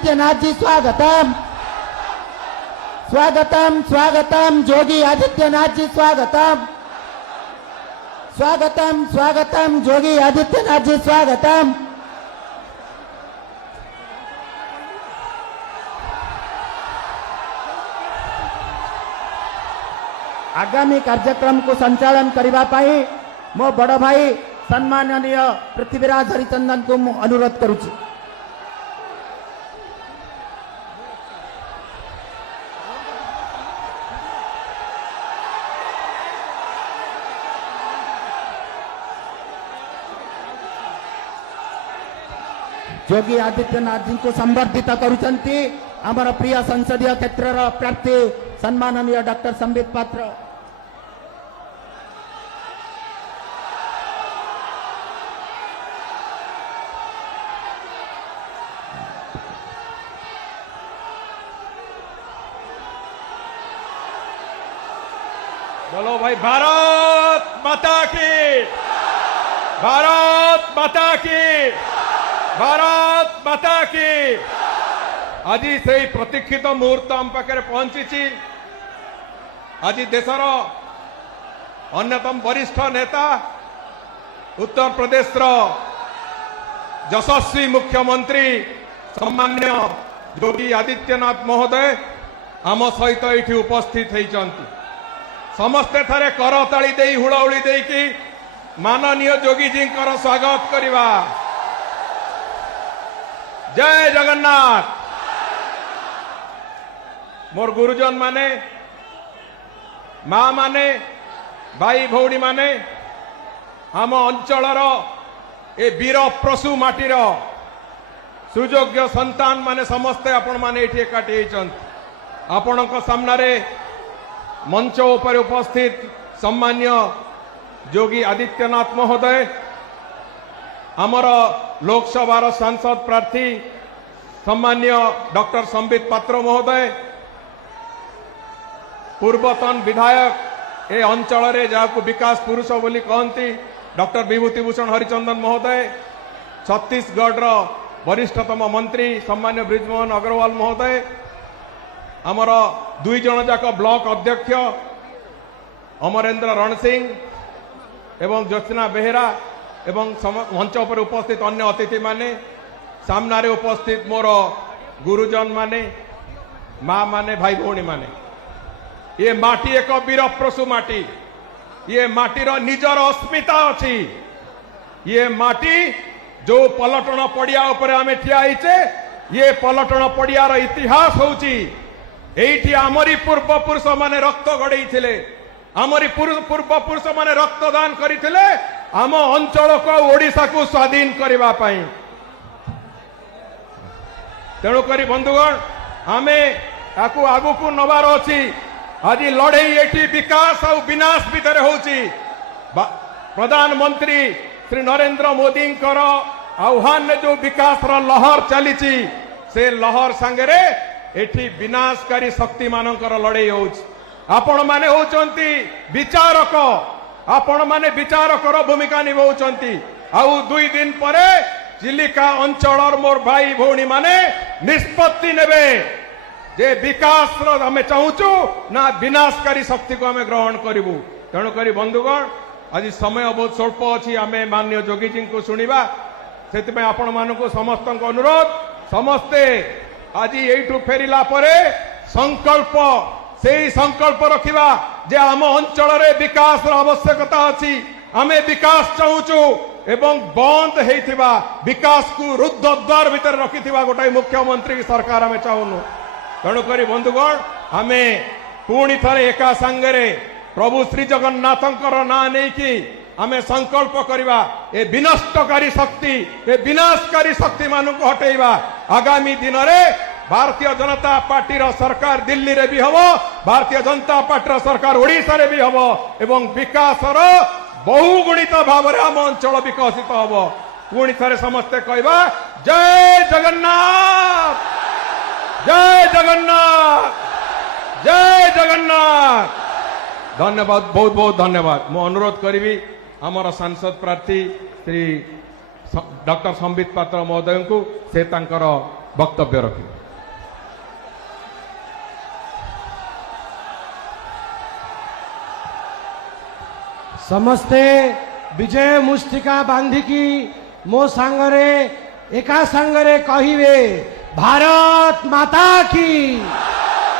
आदित्यनाथ जी स्वागतम स्वागतम स्वागतम योगी आदित्यनाथ जी स्वागतम स्वागतम स्वागतम योगी आदित्यनाथ जी स्वागतम। आगामी कार्यक्रम को संचालन करने पाई मो बड़ भाई सम्माननीय पृथ्वीराज हरिचंदन को मु अनुरोध करुछि। योगी आदित्यनाथ जी को संबर्धित करुछंती आमर प्रिय संसदीय क्षेत्र प्रार्थी सम्माननीय डॉक्टर संबित पात्र। बोलो भाई भारत माता की, भारत माता की, भारत माता की। आज से प्रतीक्षित मुहूर्त आम पाखे पहुंची। आज देशर अन्यतम वरिष्ठ नेता उत्तर प्रदेश यशस्वी मुख्यमंत्री सम्मान्य योगी आदित्यनाथ महोदय आम सहित ये उपस्थित होती। समस्ते थारे करताली दे हुड़ाहुड़ी देकी माननीय योगी जी स्वागत करवा। जय जगन्नाथ। मोर गुरुजन माने, माँ माने, भाई भौणी माने, आम अंचलर ए वीर प्रसु माटीर सुयोग्य संतान माने समस्ते आपण माने एठी एकाठी होइछन्ति। आपणक सामने मंच उपर उपस्थित सम्मान्य योगी आदित्यनाथ महोदय, आमर लोकसभा सांसद प्रार्थी सम्मान्य डॉक्टर संबित पात्र महोदय, पूर्वतन विधायक ए अंचल रे जाको विकास पुरुष बोली कहती डॉक्टर विभूतिभूषण हरिचंदन महोदय, छत्तीसगढ़ वरिष्ठतम मंत्री सम्मान्य ब्रिजमोहन अग्रवाल महोदय, आमर दुई जन जाक ब्लॉक अध्यक्ष अमरेंद्र रणसिंह एवं ज्योत्सना बेहेरा एवं मंच पर उपस्थित अन्य अतिथि माने, सामने उपस्थित मोर गुरुजन माने, माँ माने, भाई भौणी माने। ये माटी एक वीर प्रसु माटी। ये माटीर निजर अस्मिता अच्छी। ये माटी जो पलटन पड़िया उपर आमे ठिया होइछे, ये पलटन पड़ियार इतिहास होउची। एठी आमरी पूर्वपुरुष माने रक्त गड़ई थिले, आमरी पूर्वपुरुष माने रक्तदान करिथिले आम अंचल को ओडिशा को स्वाधीन करबा पई। तेणुकरी बंधुगण आमे आकु आगु को नबार अछि। आज लड़ई एठी विकास और विनाश भितर होउची। प्रधानमंत्री श्री नरेंद्र मोदी आह्वान में जो विकास लहर चली से लहर सांगे एठी विनाशकारी शक्ति मानकर लड़ई होउची। आपण माने होउचंती विचारक, आपण माने विचारकर भूमिका निभाउचंती। आउ 2 दिन परे चिलिका अंचल मोर भाई भौणी माने निष्पत्ति नेबे जे विकास आमे चाहूचु ना विनाशकारी शक्ति को आमे ग्रहण करिवु। तेणुकरी बंधुगण आज समय बहुत स्वल्प अच्छी, आमे माननीय योगी जी को शुणिबा। सेतिमे आपण मानकु समस्तक अनुरोध, समस्ते आज एठू फेरिला परे संकल्प से संकल्प रखिबा जे आम अंचल रे विकास आवश्यकता अछि। आमे विकास चाहूचु एवं बंद हेइथिबा विकास को रुद्ध द्वार भीतर रखिथिबा गोटाई मुख्यमंत्री सरकार आमे चाहूनु। तेणुकरी बंधुगण आमे पुणी थरे एका संगरे प्रभु श्री जगन्नाथंकर ना नहीं कि आमे संकल्प करिबा ए विनष्टकारी शक्ति, ए विनाशकारी शक्ति मानु को हटेइबा। आगामी दिन रे भारतीय जनता पार्टी रो सरकार दिल्ली रे भी हबो, भारतीय जनता पार्टी रो सरकार ओडिशा रे भी हबो एवं विकास रो बहुगुणित भाव रे आम अंचल विकसित हबो। पुणी थरे समस्ते कहबा जय जगन्नाथ, जय जगन्नाथ, जय जगन्नाथ। धन्यवाद, बहुत बहुत धन्यवाद। मु अनुरोध करी आमर सांसद प्रार्थी श्री डॉक्टर संबित पात्र महोदय को से तांकर वक्तव्य रखिए। समस्ते विजय मुष्टिका बांधिकी मो सांगरे एका सांगरे कहिवे भारत माता की,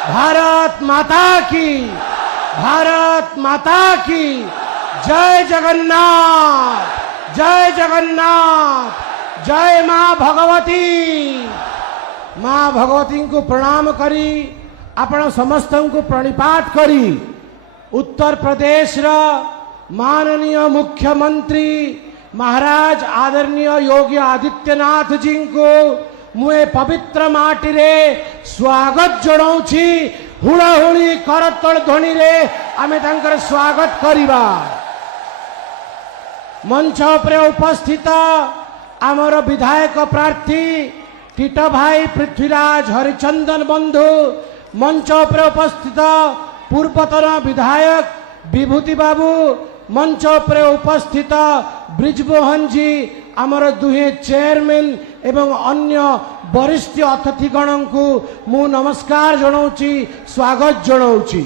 भारत माता की, भारत माता की। जय जगन्नाथ, जय जगन्नाथ, जय मां भगवती। मां भगवती को प्रणाम करी आपण समस्त को प्रणिपात करी उत्तर प्रदेश माननीय मुख्यमंत्री महाराज आदरणीय योगी आदित्यनाथ जी को मुए पवित्र माटी रे स्वागत जनाऊँची। हुड़ाहुड़ी करतल ध्वनि रे आमे तांकर स्वागत करिबा। मंच पर उपस्थित आमर विधायक प्रार्थी टीट भाई पृथ्वीराज हरिचंदन बंधु, मंच पर उपस्थित पूर्वतन विधायक विभूति बाबू, मंच पर उपस्थित ब्रिजमोहन जी, आमर दुहे चेयरमैन एवं अन्य वरिष्ठ अतिथिगण को मु नमस्कार जनाऊँची, स्वागत जनाऊँची।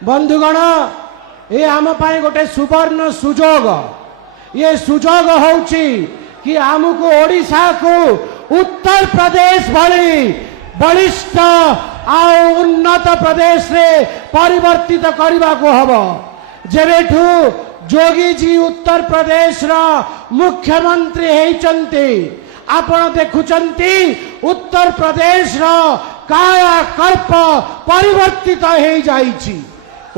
बंधुगण ये आम पाई गोटे सुवर्ण सुजोग। ये सुजोग होउची कि आमको ओडिशा को उत्तर प्रदेश भली बलिष्ठ आ उन्नत प्रदेश रे परिवर्तित करने को हब। जेबेठू जोगी जी उत्तर प्रदेश रा मुख्यमंत्री हेचंती आपण देखुचंती उत्तर प्रदेश रा कायाकल्प परिवर्तित हो जाइछि।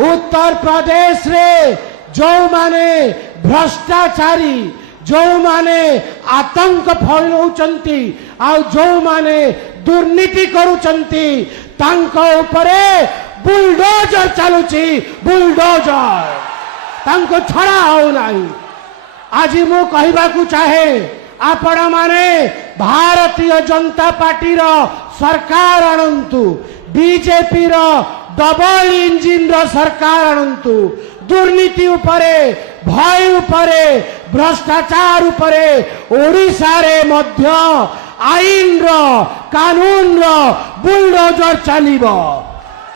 उत्तर प्रदेश रे जो माने भ्रष्टाचारी, जो माने आतंक फैलाउचंती आ जो माने दुर्नीति करूचंती तांको उपरे बुलडोजर चलुची, बुलडोजर तांको छड़ा हो नहीं। आज मु कहबाकू चाहे आपण माने भारतीय जनता पार्टी रो सरकार आणंतु, बीजेपी रो डबल इंजिन रो सरकार आणंतु। दुर्नीति उपरे, भय उपरे, भ्रष्टाचार उपरे ओडिशा रे मध्य आईन रो कानून रो बुलडोजर चलिबो।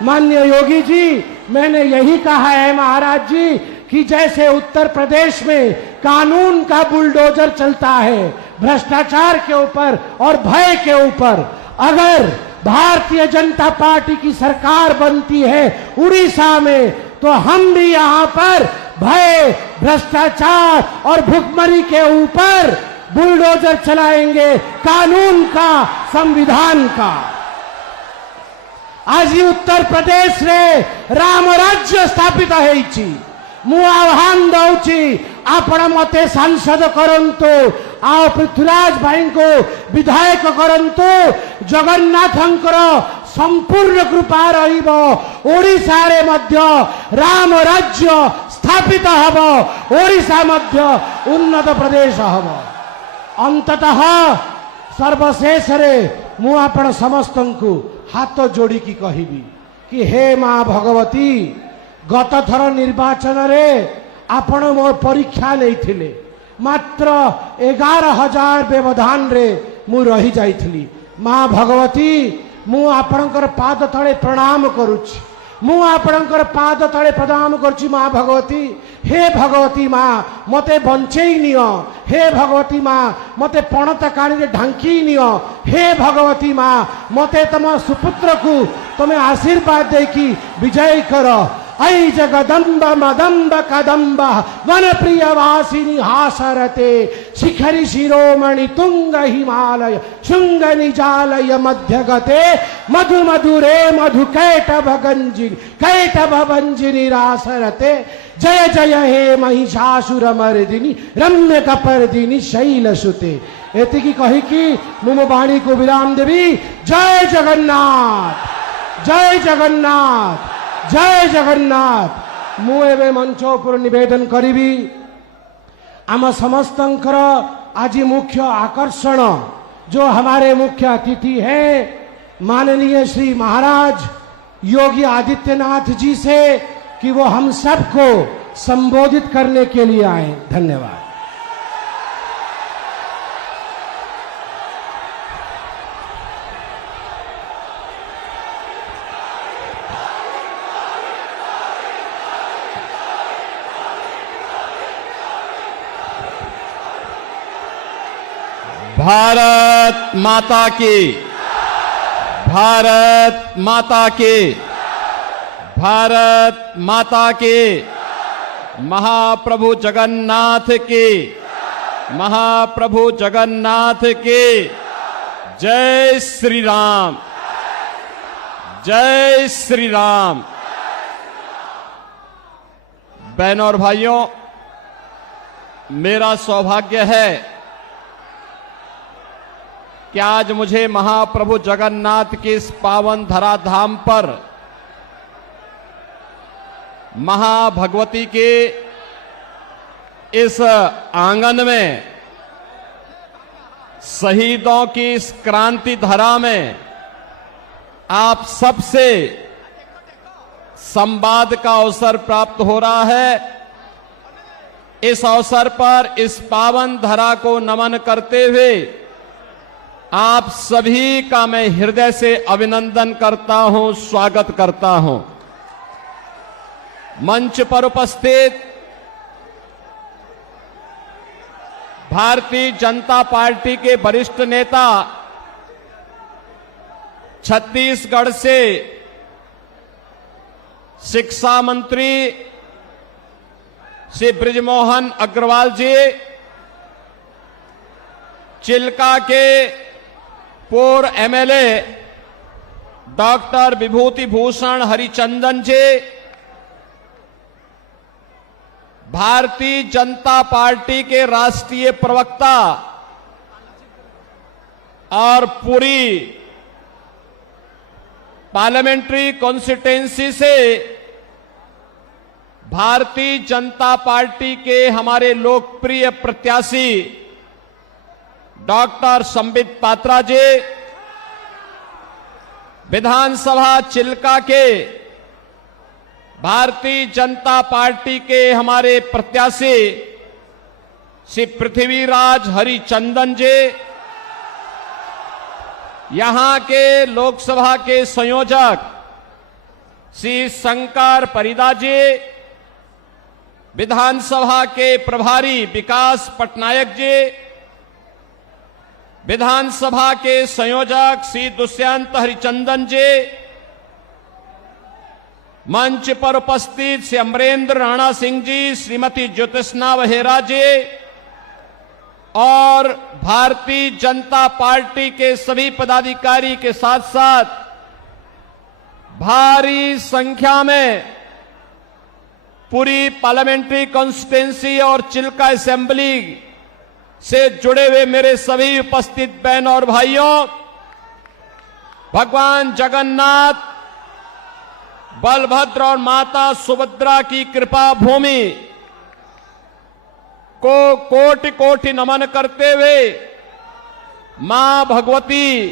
माननीय योगी जी, मैंने यही कहा है महाराज जी कि जैसे उत्तर प्रदेश में कानून का बुलडोजर चलता है भ्रष्टाचार के ऊपर और भय के ऊपर, अगर भारतीय जनता पार्टी की सरकार बनती है उड़ीसा में तो हम भी यहाँ पर भय, भ्रष्टाचार और भुखमरी के ऊपर बुलडोजर चलाएंगे, कानून का, संविधान का। आज उत्तर प्रदेश रे राम राज्य स्थापित होइछि। मु आह्वान दउछि आपण मते सांसद करंतु, आ पृथ्वीराज भाई को विधायक करंतु। जगन्नाथंकर संपूर्ण कृपा रहिबो। ओडिशा रे मध्य राम राज्य स्थापित हबो, ओडिशा मध्य उन्नत प्रदेश हबो। अंततः सर्वशेष रे मु आपण समस्तंकु हाथ जोड़ी की कहिबी कि हे मां भगवती, गत थर निर्वाचन रे आपण मोर परीक्षा लेथिले, मात्र 11,000 व्यवधान रे मु रही जाइथिली। मां भगवती, मु आपणकर पाद तले प्रणाम करूछि, मु आपणकर पाद तले प्रणाम करूछि। मां भगवती, हे भगवती मां मते बंचेई नियो, हे भगवती मां मते पणत काणी रे ढांकी नियो, हे भगवती मां मते तम सुपुत्र को तमे आशीर्वाद देकी विजय करो। ऐ जगदम्ब मदम्ब कदम्ब वन प्रिय वासिनी हासरते, शिखरी शिरोमणि तुंग हिमालय शुंग निजालय मध्य गते, मधु मधुरे मधु कैटभ गंजिनी कैटभ भंजिनी रासरते। जय जय हे महिषासुर मर्दिनी रम्य कपर्दिनी शैलसुते। एतिकी कहिकी मो वाणी को विराम देवी। जय जगन्नाथ, जय जगन्नाथ, जय जगन्नाथ। मु एवं मंच पर निवेदन करी आम समस्तंकर आज मुख्य आकर्षण जो हमारे मुख्य अतिथि हैं माननीय श्री महाराज योगी आदित्यनाथ जी से कि वो हम सबको संबोधित करने के लिए आए। धन्यवाद। भारत माता की, भारत माता की, भारत माता की, महाप्रभु जगन्नाथ की, महाप्रभु जगन्नाथ की। जय श्री राम, जय श्री राम। बहनों और भाइयों, मेरा सौभाग्य है कि आज मुझे महाप्रभु जगन्नाथ के इस पावन धराधाम पर महाभगवती के इस आंगन में, शहीदों की इस क्रांति धरा में आप सबसे संवाद का अवसर प्राप्त हो रहा है। इस अवसर पर इस पावन धरा को नमन करते हुए आप सभी का मैं हृदय से अभिनंदन करता हूं, स्वागत करता हूं। मंच पर उपस्थित भारतीय जनता पार्टी के वरिष्ठ नेता, छत्तीसगढ़ से शिक्षा मंत्री श्री बृजमोहन अग्रवाल जी, चिल्का के पूर्व एमएलए डॉक्टर विभूति भूषण हरिचंदन जी, भारतीय जनता पार्टी के राष्ट्रीय प्रवक्ता और पूरी पार्लियामेंट्री कॉन्स्टिट्यूएंसी से भारतीय जनता पार्टी के हमारे लोकप्रिय प्रत्याशी डॉक्टर संबित पात्रा जी, विधानसभा चिल्का के भारतीय जनता पार्टी के हमारे प्रत्याशी श्री पृथ्वीराज हरिचंदन जी, यहां के लोकसभा के संयोजक श्री शंकर परिदा जी, विधानसभा के प्रभारी विकास पटनायक जी, विधानसभा के संयोजक श्री दुष्यंत हरिचंदन जी, मंच पर उपस्थित श्री अमरेंद्र राणा सिंह जी, श्रीमती ज्योतिष्ना वहेरा जी और भारतीय जनता पार्टी के सभी पदाधिकारी के साथ साथ भारी संख्या में पूरी पार्लियामेंट्री कॉन्स्टिट्यूएंसी और चिल्का असेंबली से जुड़े हुए मेरे सभी उपस्थित बहनों और भाइयों, भगवान जगन्नाथ, बलभद्र और माता सुभद्रा की कृपा भूमि को कोटि कोटि नमन करते हुए मां भगवती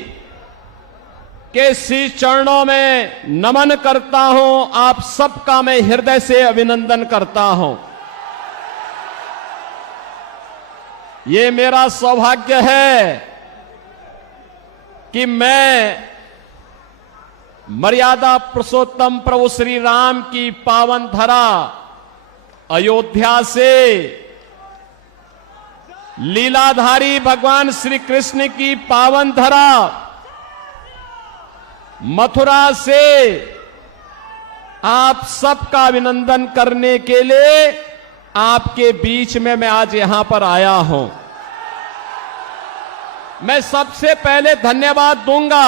के श्री चरणों में नमन करता हूं। आप सबका मैं हृदय से अभिनंदन करता हूं। ये मेरा सौभाग्य है कि मैं मर्यादा पुरुषोत्तम प्रभु श्री राम की पावन धरा अयोध्या से लीलाधारी भगवान श्री कृष्ण की पावन धरा मथुरा से आप सबका अभिनंदन करने के लिए आपके बीच में मैं आज यहां पर आया हूं। मैं सबसे पहले धन्यवाद दूंगा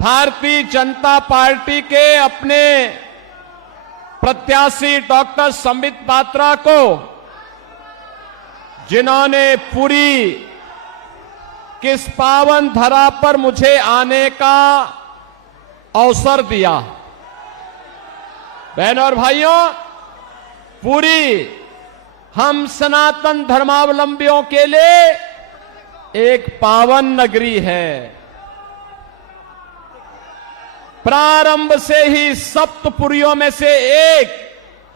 भारतीय जनता पार्टी के अपने प्रत्याशी डॉक्टर संबित पात्रा को, जिन्होंने पूरी किस पावन धरा पर मुझे आने का अवसर दिया। बहनों और भाइयों, पूरी हम सनातन धर्मावलंबियों के लिए एक पावन नगरी है। प्रारंभ से ही सप्तपुरियों में से एक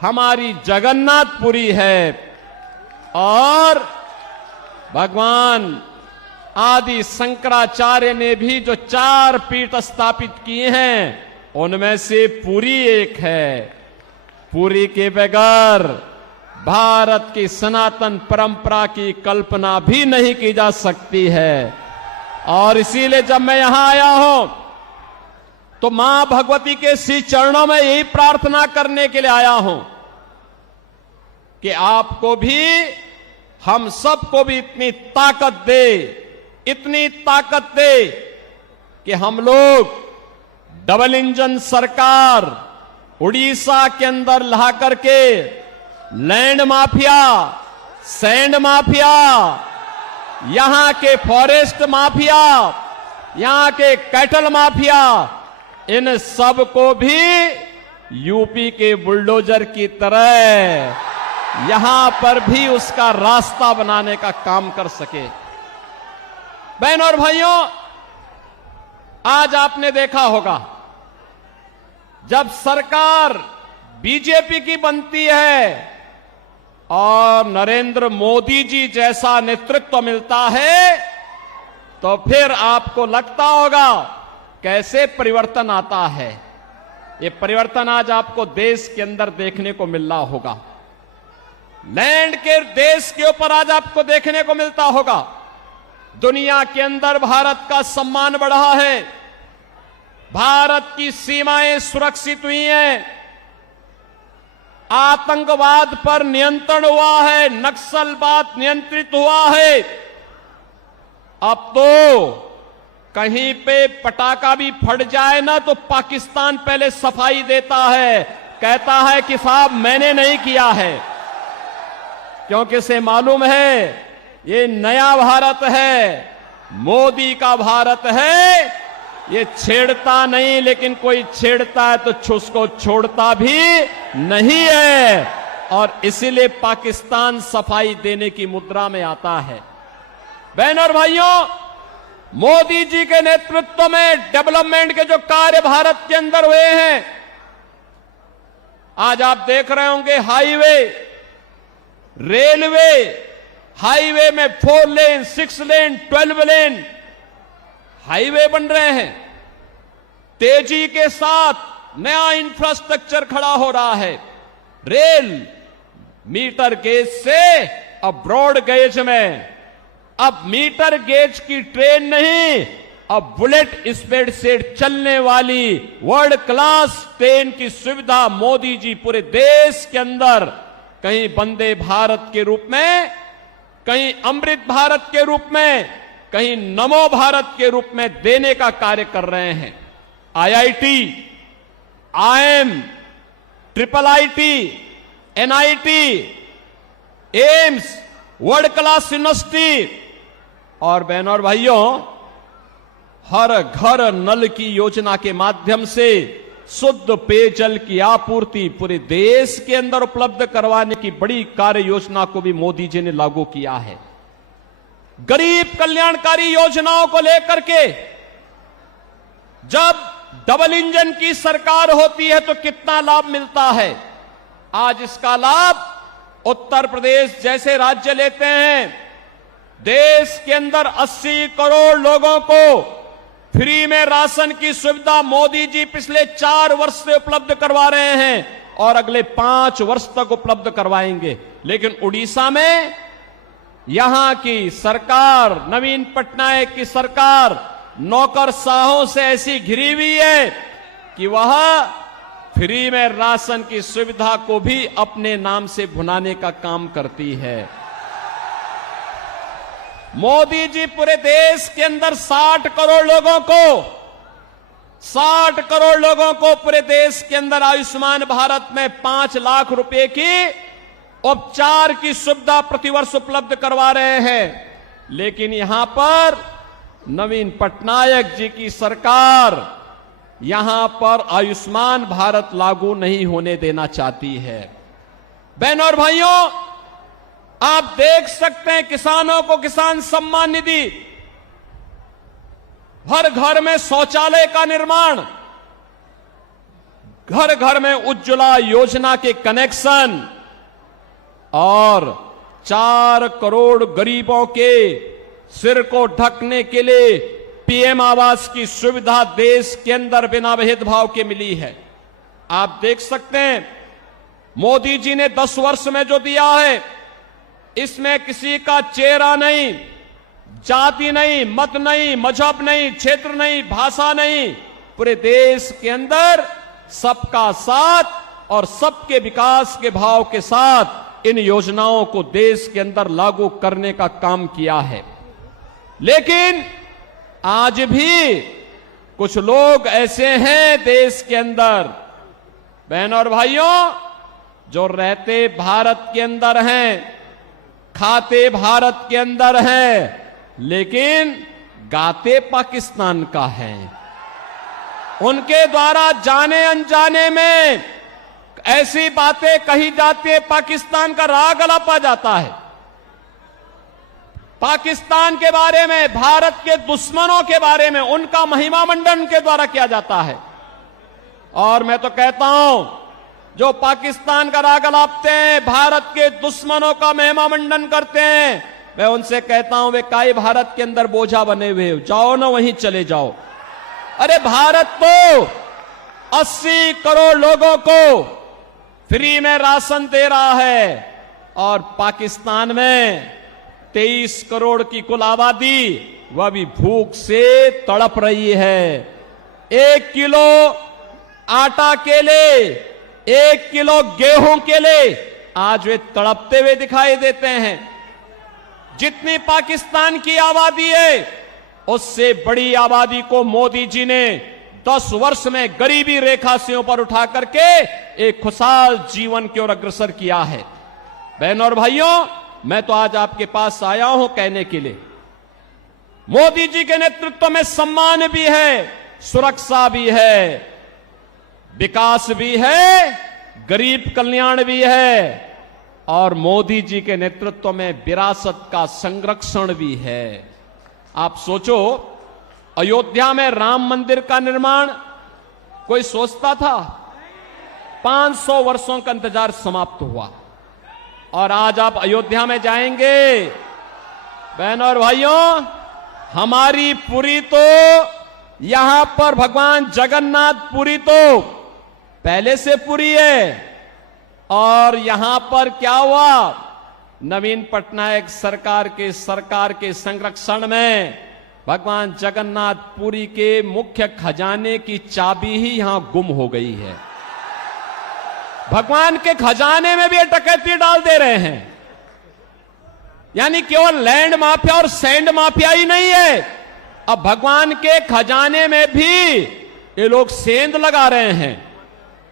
हमारी जगन्नाथपुरी है और भगवान आदि शंकराचार्य ने भी जो 4 पीठ स्थापित किए हैं उनमें से पुरी एक है। पुरी के बगैर भारत की सनातन परंपरा की कल्पना भी नहीं की जा सकती है। और इसीलिए जब मैं यहां आया हूं तो मां भगवती के श्री चरणों में यही प्रार्थना करने के लिए आया हूं कि आपको भी, हम सबको भी इतनी ताकत दे कि हम लोग डबल इंजन सरकार उड़ीसा के अंदर ला करके लैंड माफिया, सैंड माफिया, यहां के फॉरेस्ट माफिया, यहां के कैटल माफिया, इन सब को भी यूपी के बुलडोजर की तरह यहां पर भी उसका रास्ता बनाने का काम कर सके। बहनों और भाइयों, आज आपने देखा होगा जब सरकार बीजेपी की बनती है और नरेंद्र मोदी जी जैसा नेतृत्व मिलता है तो फिर आपको लगता होगा कैसे परिवर्तन आता है। ये परिवर्तन आज आपको देश के अंदर देखने को मिल रहा होगा, लैंड के देश के ऊपर आज आपको देखने को मिलता होगा। दुनिया के अंदर भारत का सम्मान बढ़ा है, भारत की सीमाएं सुरक्षित हुई हैं, आतंकवाद पर नियंत्रण हुआ है, नक्सलवाद नियंत्रित हुआ है। अब तो कहीं पे पटाखा भी फट जाए ना तो पाकिस्तान पहले सफाई देता है, कहता है कि साहब मैंने नहीं किया है, क्योंकि इसे मालूम है ये नया भारत है, मोदी का भारत है। ये छेड़ता नहीं, लेकिन कोई छेड़ता है तो उसको छोड़ता भी नहीं है, और इसीलिए पाकिस्तान सफाई देने की मुद्रा में आता है। बहनों और भाइयों, मोदी जी के नेतृत्व में डेवलपमेंट के जो कार्य भारत के अंदर हुए हैं, आज आप देख रहे होंगे हाईवे, रेलवे, हाईवे में 4 लेन, 6 लेन, 12 लेन हाईवे बन रहे हैं। तेजी के साथ नया इंफ्रास्ट्रक्चर खड़ा हो रहा है। रेल मीटर गेज से अब ब्रॉड गेज में, अब मीटर गेज की ट्रेन नहीं, अब बुलेट स्पीड से चलने वाली वर्ल्ड क्लास ट्रेन की सुविधा मोदी जी पूरे देश के अंदर, कहीं वंदे भारत के रूप में, कहीं अमृत भारत के रूप में, कहीं नमो भारत के रूप में देने का कार्य कर रहे हैं। IIT, IIM, triple IT, NIT, AIIMS, world class university, और बहनों और भाइयों, हर घर नल की योजना के माध्यम से शुद्ध पेयजल की आपूर्ति पूरे देश के अंदर उपलब्ध करवाने की बड़ी कार्य योजना को भी मोदी जी ने लागू किया है। गरीब कल्याणकारी योजनाओं को लेकर के जब डबल इंजन की सरकार होती है तो कितना लाभ मिलता है। आज इसका लाभ उत्तर प्रदेश जैसे राज्य लेते हैं, देश के अंदर 80 करोड़ लोगों को फ्री में राशन की सुविधा मोदी जी पिछले 4 वर्ष से उपलब्ध करवा रहे हैं और अगले 5 वर्ष तक उपलब्ध करवाएंगे। लेकिन उड़ीसा में यहां की सरकार, नवीन पटनायक की सरकार, नौकरशाहों से ऐसी घिरी हुई है कि वह फ्री में राशन की सुविधा को भी अपने नाम से भुनाने का काम करती है। मोदी जी पूरे देश के अंदर 60 करोड़ लोगों को पूरे देश के अंदर आयुष्मान भारत में 5 लाख रुपए की उपचार की सुविधा प्रतिवर्ष उपलब्ध करवा रहे हैं। लेकिन यहां पर नवीन पटनायक जी की सरकार यहां पर आयुष्मान भारत लागू नहीं होने देना चाहती है। बहनों और भाइयों, आप देख सकते हैं किसानों को किसान सम्मान निधि, हर घर में शौचालय का निर्माण, घर घर में उज्ज्वला योजना के कनेक्शन और 4 करोड़ गरीबों के सिर को ढकने के लिए पीएम आवास की सुविधा देश के अंदर बिना भेदभाव के मिली है। आप देख सकते हैं मोदी जी ने 10 वर्ष में जो दिया है, इसमें किसी का चेहरा नहीं, जाति नहीं, मत नहीं, मजहब नहीं, क्षेत्र नहीं, भाषा नहीं, पूरे देश के अंदर सबका साथ और सबके विकास के भाव के साथ इन योजनाओं को देश के अंदर लागू करने का काम किया है। लेकिन आज भी कुछ लोग ऐसे हैं देश के अंदर, बहनों और भाइयों, जो रहते भारत के अंदर हैं, खाते भारत के अंदर हैं, लेकिन गाते पाकिस्तान का है। उनके द्वारा जाने अनजाने में ऐसी बातें कही जाती है, पाकिस्तान का राग अलापा जाता है। पाकिस्तान के बारे में, भारत के दुश्मनों के बारे में उनका महिमा मंडन के द्वारा किया जाता है। और मैं तो कहता हूं, जो पाकिस्तान का राग अलापते हैं, भारत के दुश्मनों का महिमा मंडन करते हैं, मैं उनसे कहता हूं, वे काई भारत के अंदर बोझा बने हुए हो, जाओ ना वहीं चले जाओ। अरे भारत तो 80 करोड़ लोगों को फ्री में राशन दे रहा है और पाकिस्तान में 23 करोड़ की कुल आबादी वह भी भूख से तड़प रही है। 1 किलो आटा के लिए, 1 किलो गेहूं के लिए आज वे तड़पते हुए दिखाई देते हैं। जितनी पाकिस्तान की आबादी है, उससे बड़ी आबादी को मोदी जी ने 10 वर्ष में गरीबी रेखा से ऊपर उठा करके एक खुशहाल जीवन की ओर अग्रसर किया है। बहनों और भाइयों, मैं तो आज आपके पास आया हूं कहने के लिए, मोदी जी के नेतृत्व में सम्मान भी है, सुरक्षा भी है, विकास भी है, गरीब कल्याण भी है, और मोदी जी के नेतृत्व में विरासत का संरक्षण भी है। आप सोचो, अयोध्या में राम मंदिर का निर्माण कोई सोचता था? 500 वर्षों का इंतजार समाप्त हुआ और आज आप अयोध्या में जाएंगे, बहनों और भाइयों, हमारी पुरी तो यहां पर भगवान जगन्नाथ पुरी तो पहले से पुरी है। और यहां पर क्या हुआ, नवीन पटनायक सरकार के संरक्षण में भगवान जगन्नाथ पुरी के मुख्य खजाने की चाबी ही यहां गुम हो गई है। भगवान के खजाने में भी डकैती डाल दे रहे हैं। यानी केवल लैंड माफिया और सैंड माफिया ही नहीं है, अब भगवान के खजाने में भी ये लोग सेंध लगा रहे हैं।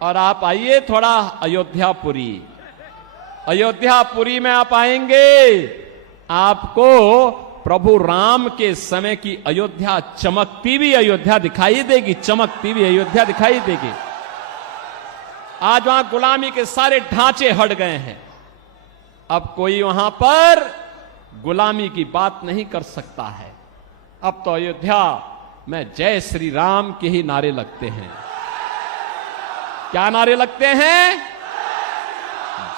और आप आइए थोड़ा अयोध्यापुरी में आप आएंगे, आपको प्रभु राम के समय की अयोध्या, चमकती हुई अयोध्या दिखाई देगी, चमकती हुई अयोध्या दिखाई देगी। आज वहां गुलामी के सारे ढांचे हट गए हैं, अब कोई वहां पर गुलामी की बात नहीं कर सकता है। अब तो अयोध्या में जय श्री राम के ही नारे लगते हैं। क्या नारे लगते हैं?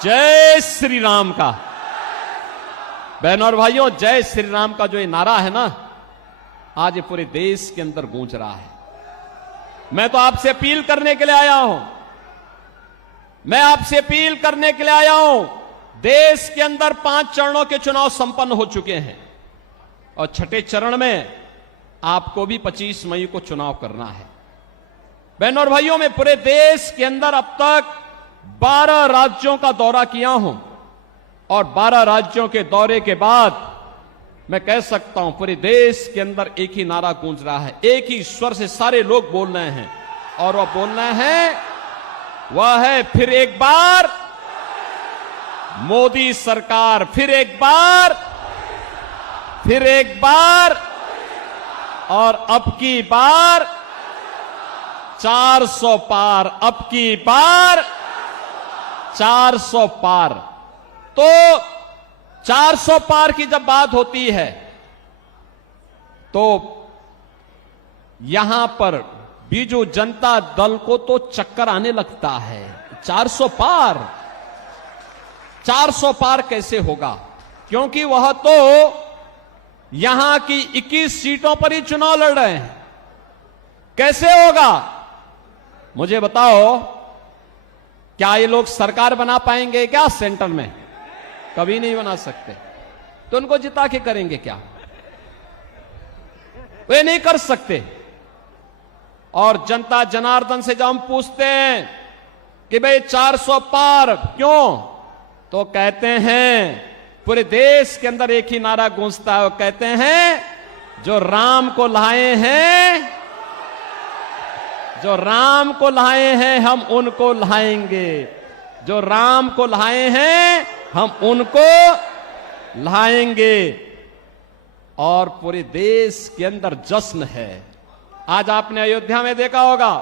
जय श्री राम का। बहनों और भाइयों, जय श्री राम का जो ये नारा है ना, आज ये पूरे देश के अंदर गूंज रहा है। मैं तो आपसे अपील करने के लिए आया हूं, मैं आपसे अपील करने के लिए आया हूं। देश के अंदर 5 चरणों के चुनाव संपन्न हो चुके हैं और छठे चरण में आपको भी 25 मई को चुनाव करना है। बहनों और भाइयों, मैं पूरे देश के अंदर अब तक 12 राज्यों का दौरा किया हूं और 12 राज्यों के दौरे के बाद मैं कह सकता हूं पूरे देश के अंदर एक ही नारा गूंज रहा है, एक ही स्वर से सारे लोग बोल रहे हैं और वह बोल रहे हैं, वह है फिर एक बार मोदी सरकार, फिर एक बार और अब की बार 400 पार, अब की बार 400 पार। तो 400 पार की जब बात होती है तो यहां पर बीजू जनता दल को तो चक्कर आने लगता है। 400 पार कैसे होगा? क्योंकि वह तो यहां की 21 सीटों पर ही चुनाव लड़ रहे हैं। कैसे होगा मुझे बताओ। क्या ये लोग सरकार बना पाएंगे क्या सेंटर में? कभी नहीं बना सकते। तो उनको जिता के करेंगे क्या? वे नहीं कर सकते। और जनता जनार्दन से जब हम पूछते हैं कि भाई 400 पार क्यों, तो कहते हैं, पूरे देश के अंदर एक ही नारा गूंजता है, वो कहते हैं जो राम को लाए हैं, जो राम को लाए हैं हम उनको लाएंगे, जो राम को लाए हैं हम उनको लाएंगे। और पूरे देश के अंदर जश्न है। आज आपने अयोध्या में देखा होगा,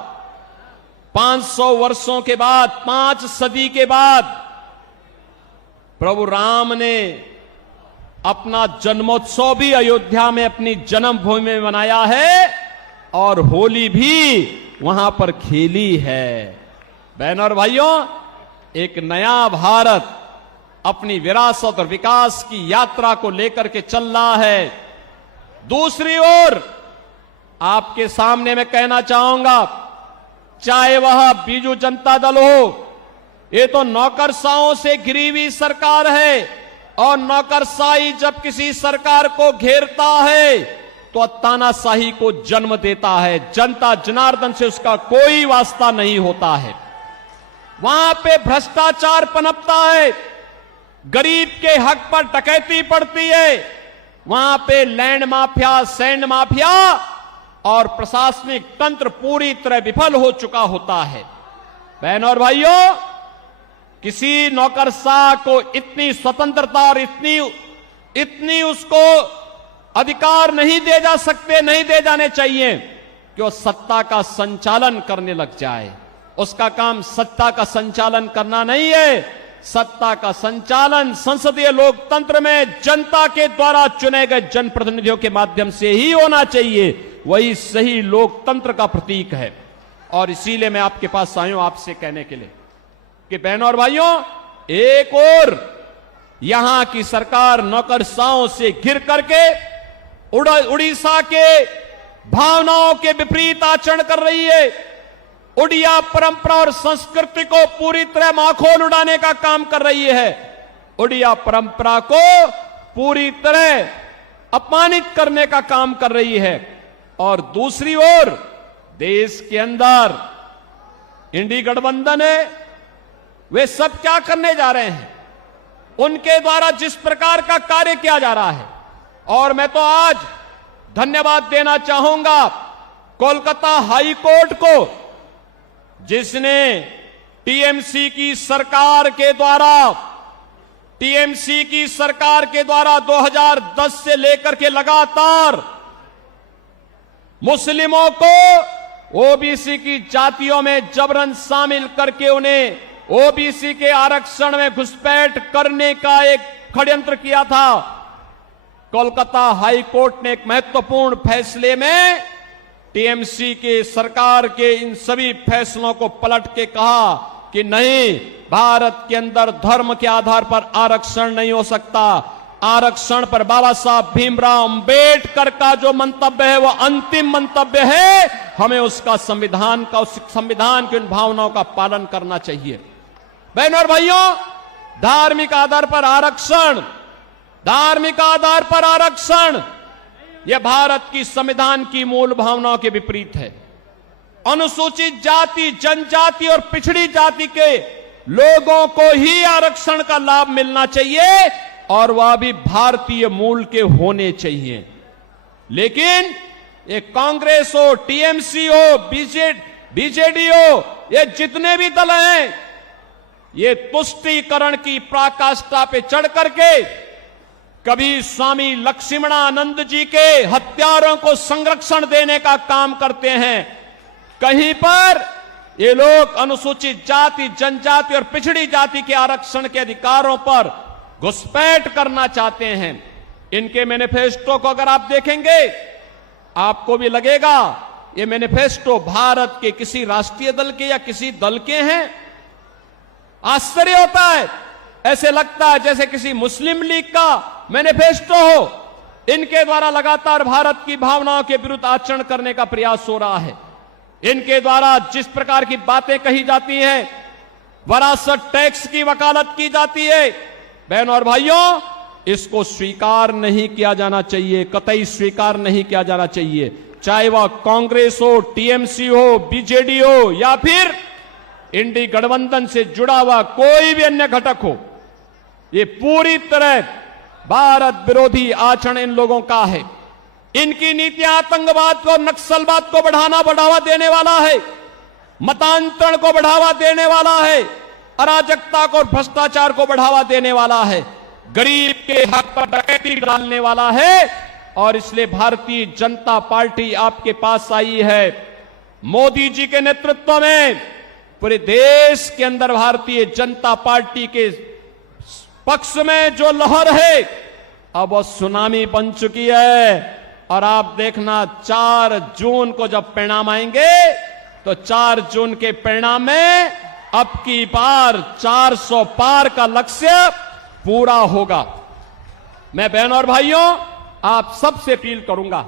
500 वर्षों के बाद, 5 सदी के बाद प्रभु राम ने अपना जन्मोत्सव भी अयोध्या में अपनी जन्मभूमि में मनाया है और होली भी वहां पर खेली है। बहनों और भाइयों, एक नया भारत अपनी विरासत और विकास की यात्रा को लेकर के चल रहा है। दूसरी ओर आपके सामने मैं कहना चाहूंगा, चाहे वह बीजू जनता दल हो, ये तो नौकरशाहों से घिरी हुई सरकार है, और नौकरशाही जब किसी सरकार को घेरता है तो तानाशाही को जन्म देता है। जनता जनार्दन से उसका कोई वास्ता नहीं होता है। वहां पे भ्रष्टाचार पनपता है, गरीब के हक पर डकैती पड़ती है, वहां पे लैंड माफिया, सैंड माफिया और प्रशासनिक तंत्र पूरी तरह विफल हो चुका होता है। बहनों और भाइयों, किसी नौकरशाह को इतनी स्वतंत्रता और इतनी उसको अधिकार नहीं दे जा सकते, नहीं दे जाने चाहिए कि वो सत्ता का संचालन करने लग जाए। उसका काम सत्ता का संचालन करना नहीं है। सत्ता का संचालन संसदीय लोकतंत्र में जनता के द्वारा चुने गए जनप्रतिनिधियों के माध्यम से ही होना चाहिए। वही सही लोकतंत्र का प्रतीक है। और इसीलिए मैं आपके पास आया हूं आपसे कहने के लिए कि बहनों और भाइयों, एक और यहां की सरकार नौकरशाहों से घिर करके उड़ीसा के भावनाओं के विपरीत आचरण कर रही है। उड़िया परंपरा और संस्कृति को पूरी तरह माखोल उड़ाने का काम कर रही है। उड़िया परंपरा को पूरी तरह अपमानित करने का काम कर रही है। और दूसरी ओर देश के अंदर इंडी गठबंधन है, वे सब क्या करने जा रहे हैं? उनके द्वारा जिस प्रकार का कार्य किया जा रहा है, और मैं तो आज धन्यवाद देना चाहूंगा कोलकाता हाई कोर्ट को, जिसने टीएमसी की सरकार के द्वारा 2010 से लेकर के लगातार मुस्लिमों को ओबीसी की जातियों में जबरन शामिल करके उन्हें ओबीसी के आरक्षण में घुसपैठ करने का एक षड्यंत्र किया था। कोलकाता हाई कोर्ट ने एक महत्वपूर्ण फैसले में टीएमसी के सरकार के इन सभी फैसलों को पलट के कहा कि नहीं, भारत के अंदर धर्म के आधार पर आरक्षण नहीं हो सकता। आरक्षण पर बाबा साहब भीमराव अंबेडकर का जो मंतव्य है वो अंतिम मंतव्य है। हमें उसका संविधान की उन भावनाओं का पालन करना चाहिए। बहनों और भाइयों, धार्मिक आधार पर आरक्षण यह भारत की संविधान की मूल भावनाओं के विपरीत है। अनुसूचित जाति, जनजाति और पिछड़ी जाति के लोगों को ही आरक्षण का लाभ मिलना चाहिए, और वह भी भारतीय मूल के होने चाहिए। लेकिन ये कांग्रेस हो, टीएमसी हो, बीजेडी हो, ये जितने भी दल हैं, ये तुष्टीकरण की पराकाष्ठा पे चढ़ करके कभी स्वामी लक्ष्मणानंद जी के हत्यारों को संरक्षण देने का काम करते हैं, कहीं पर ये लोग अनुसूचित जाति, जनजाति और पिछड़ी जाति के आरक्षण के अधिकारों पर घुसपैठ करना चाहते हैं। इनके मैनिफेस्टो को अगर आप देखेंगे, आपको भी लगेगा ये मैनिफेस्टो भारत के किसी राष्ट्रीय दल के या किसी दल के हैं। आश्चर्य होता है, ऐसे लगता है जैसे किसी मुस्लिम लीग का मैनिफेस्टो हो। इनके द्वारा लगातार भारत की भावनाओं के विरुद्ध आचरण करने का प्रयास हो रहा है। इनके द्वारा जिस प्रकार की बातें कही जाती हैं, वरासत टैक्स की वकालत की जाती है। बहनों और भाइयों, इसको स्वीकार नहीं किया जाना चाहिए, कतई स्वीकार नहीं किया जाना चाहिए। चाहे वह कांग्रेस हो, टीएमसी हो, बीजेडी हो या फिर इंडी गठबंधन से जुड़ा हुआ कोई भी अन्य घटक हो, ये पूरी तरह भारत विरोधी आचरण इन लोगों का है। इनकी नीतियां आतंकवाद को, नक्सलवाद को बढ़ावा देने वाला है, मतांतरण को बढ़ावा देने वाला है, अराजकता को और भ्रष्टाचार को बढ़ावा देने वाला है, गरीब के हक पर डकैती डालने वाला है। और इसलिए भारतीय जनता पार्टी आपके पास आई है। मोदी जी के नेतृत्व में पूरे देश के अंदर भारतीय जनता पार्टी के पक्ष में जो लहर है अब वो सुनामी बन चुकी है। और आप देखना 4 जून को जब परिणाम आएंगे तो 4 जून के परिणाम में अब की बार 400 पार का लक्ष्य पूरा होगा। मैं बहनों और भाइयों आप सबसे अपील करूंगा,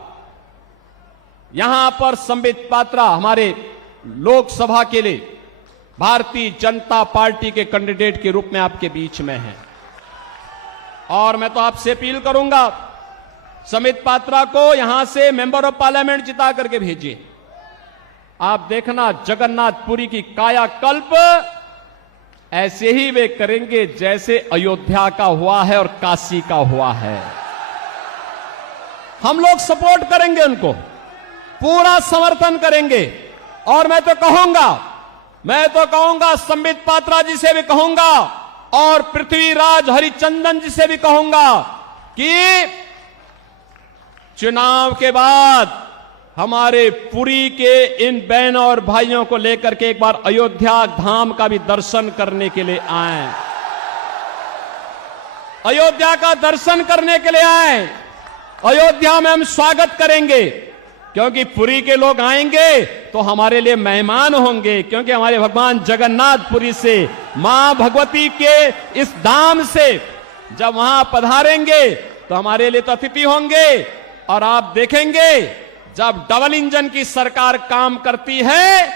यहां पर संबित पात्रा हमारे लोकसभा के लिए भारतीय जनता पार्टी के कैंडिडेट के रूप में आपके बीच में हैं और मैं तो आपसे अपील करूंगा संबित पात्रा को यहां से मेंबर ऑफ पार्लियामेंट जिता करके भेजिए। आप देखना जगन्नाथपुरी की कायाकल्प ऐसे ही वे करेंगे जैसे अयोध्या का हुआ है और काशी का हुआ है। हम लोग सपोर्ट करेंगे, उनको पूरा समर्थन करेंगे। और मैं तो कहूंगा संबित पात्रा जी से भी कहूंगा और पृथ्वीराज हरिचंदन जी से भी कहूंगा कि चुनाव के बाद हमारे पुरी के इन बहनों और भाइयों को लेकर के एक बार अयोध्या धाम का भी दर्शन करने के लिए आए, अयोध्या का दर्शन करने के लिए आए। अयोध्या में हम स्वागत करेंगे क्योंकि पुरी के लोग आएंगे तो हमारे लिए मेहमान होंगे, क्योंकि हमारे भगवान जगन्नाथपुरी से, मां भगवती के इस धाम से जब वहां पधारेंगे तो हमारे लिए तो अतिथि होंगे। और आप देखेंगे जब डबल इंजन की सरकार काम करती है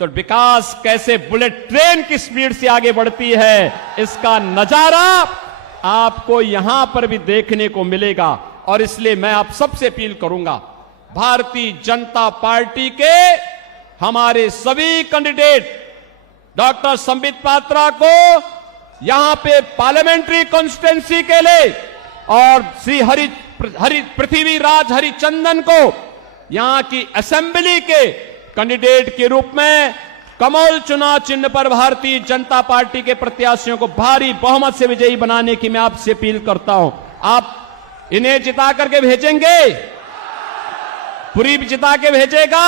तो विकास कैसे बुलेट ट्रेन की स्पीड से आगे बढ़ती है, इसका नजारा आपको यहां पर भी देखने को मिलेगा। और इसलिए मैं आप सबसे अपील करूंगा, भारतीय जनता पार्टी के हमारे सभी कैंडिडेट डॉक्टर संबित पात्रा को यहां पे पार्लियामेंट्री कॉन्स्टिट्यूंसी के लिए और श्री पृथ्वीराज हरिचंदन को यहां की असेंबली के कैंडिडेट के रूप में कमल चुनाव चिन्ह पर भारतीय जनता पार्टी के प्रत्याशियों को भारी बहुमत से विजयी बनाने की मैं आपसे अपील करता हूं। आप इन्हें जिता करके भेजेंगे, पुरी जिता के भेजेगा,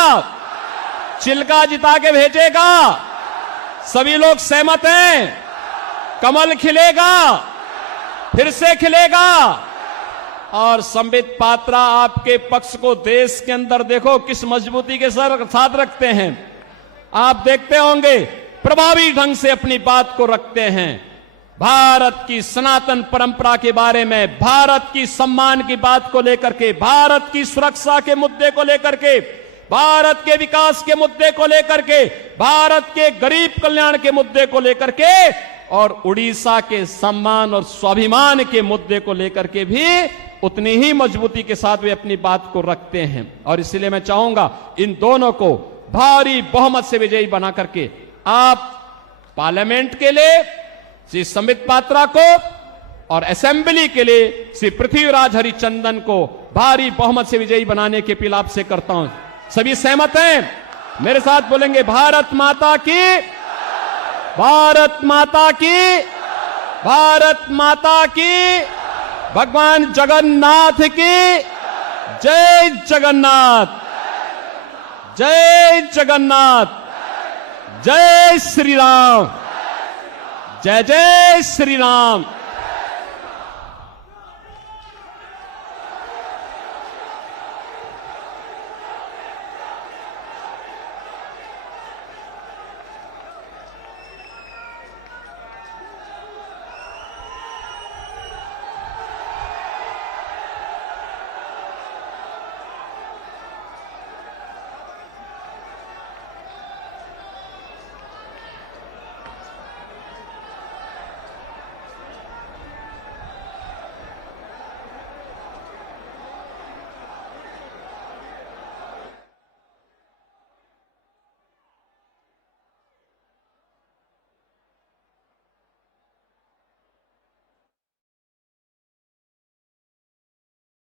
चिल्का जिता के भेजेगा, सभी लोग सहमत हैं, कमल खिलेगा, फिर से खिलेगा। और संबित पात्रा आपके पक्ष को देश के अंदर देखो किस मजबूती के साथ रखते हैं। आप देखते होंगे प्रभावी ढंग से अपनी बात को रखते हैं। भारत की सनातन परंपरा के बारे में, भारत की सम्मान की बात को लेकर के, भारत की सुरक्षा के मुद्दे को लेकर के, भारत के विकास के मुद्दे को लेकर के, भारत के गरीब कल्याण के मुद्दे को लेकर के और उड़ीसा के सम्मान और स्वाभिमान के मुद्दे को लेकर के भी उतनी ही मजबूती के साथ वे अपनी बात को रखते हैं। और इसलिए मैं चाहूंगा इन दोनों को भारी बहुमत से विजयी बना करके आप पार्लियामेंट के लिए श्री संबित पात्रा को और असेंबली के लिए श्री पृथ्वीराज हरिचंदन को भारी बहुमत से विजयी बनाने की अपील आपसे करता हूं। सभी सहमत हैं? मेरे साथ बोलेंगे भारत माता की, भारत माता की, भारत माता की, भगवान जगन्नाथ की जय जगन्नाथ, जय जगन्नाथ, जय श्री राम, जय जय श्री राम।